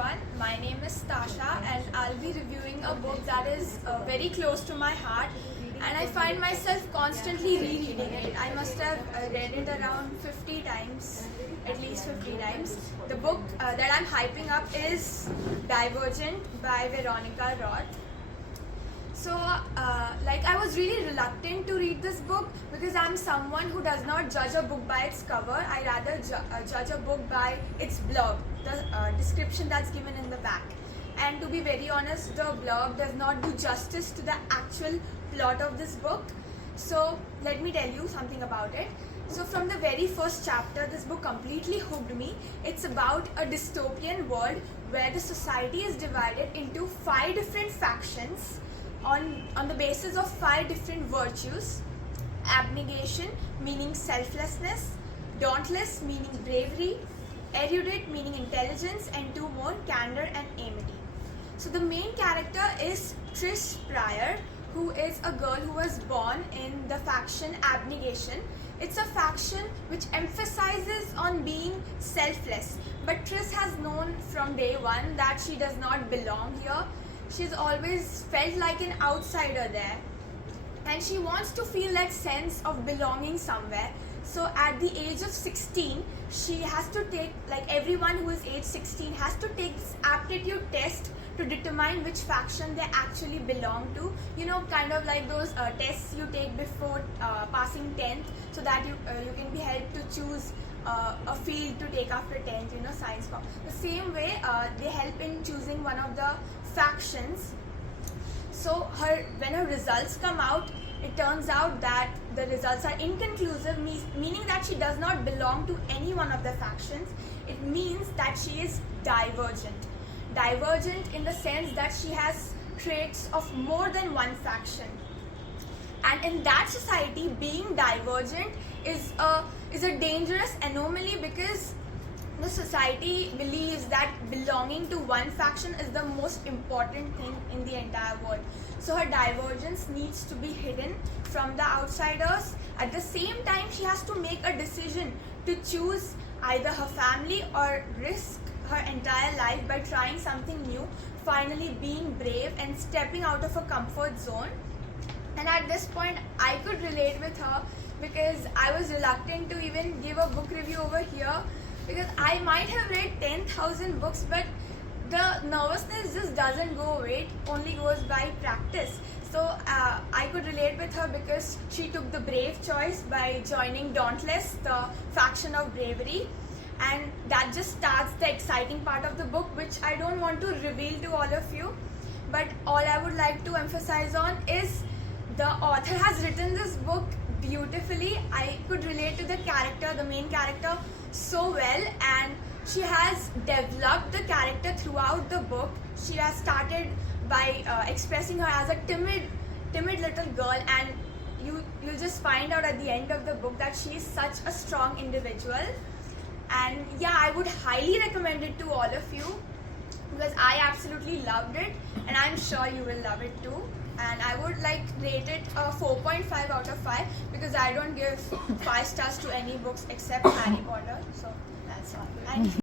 everyone, my name is Tasha and I'll be reviewing a book that is very close to my heart, and I find myself constantly rereading it. I must have read it around 50 times, at least 50 times. The book that I'm hyping up is Divergent by Veronica Roth. So, I was really reluctant to read this book because I'm someone who does not judge a book by its cover. I rather judge a book by its blurb, the description that's given in the back. And to be very honest, the blurb does not do justice to the actual plot of this book. So, let me tell you something about it. So, from the very first chapter, this book completely hooked me. It's about a dystopian world where the society is divided into 5 different factions on the basis of 5 different virtues: abnegation, meaning selflessness; dauntless, meaning bravery; erudite, meaning intelligence; and 2 more, candor and amity. So the main character is Trish Pryor, who is a girl who was born in the faction Abnegation. It's a faction which emphasizes on being selfless, but Trish has known from day one that she does not belong here. She's always felt like an outsider there, and she wants to feel that sense of belonging somewhere. So at the age of 16, she has to take, like everyone who is age 16 has to take this aptitude test to determine which faction they actually belong to. You know, kind of like those tests you take before passing 10th, so that you can be helped to choose a field to take after 10th, you know, science form. The same way, they help in choosing one of the factions. So when her results come out, it turns out that the results are inconclusive, meaning that she does not belong to any one of the factions. It means that she is divergent. Divergent in the sense that she has traits of more than one faction. And in that society, being divergent is a dangerous anomaly, because the society believes that belonging to one faction is the most important thing in the entire world. So her divergence needs to be hidden from the outsiders. At the same time, she has to make a decision to choose either her family or risk her entire life by trying something new, finally being brave and stepping out of her comfort zone. And at this point, I could relate with her because I was reluctant to even give a book review over here, because I might have read 10,000 books, but the nervousness just doesn't go away, it only goes by practice. So I could relate with her because she took the brave choice by joining Dauntless, the faction of bravery, and that just starts the exciting part of the book, which I don't want to reveal to all of you. But all I would like to emphasize on is the author has written this book beautifully. I could relate to the character, the main character, so well, and she has developed the character throughout the book. She has started by expressing her as a timid little girl, and you'll just find out at the end of the book that she is such a strong individual. And yeah, I would highly recommend it to all of you because I absolutely loved it, and I'm sure you will love it too. And I would rate it a 4.5 out of 5 because I don't give 5 stars to any books except Harry Potter. So that's all. Thank you.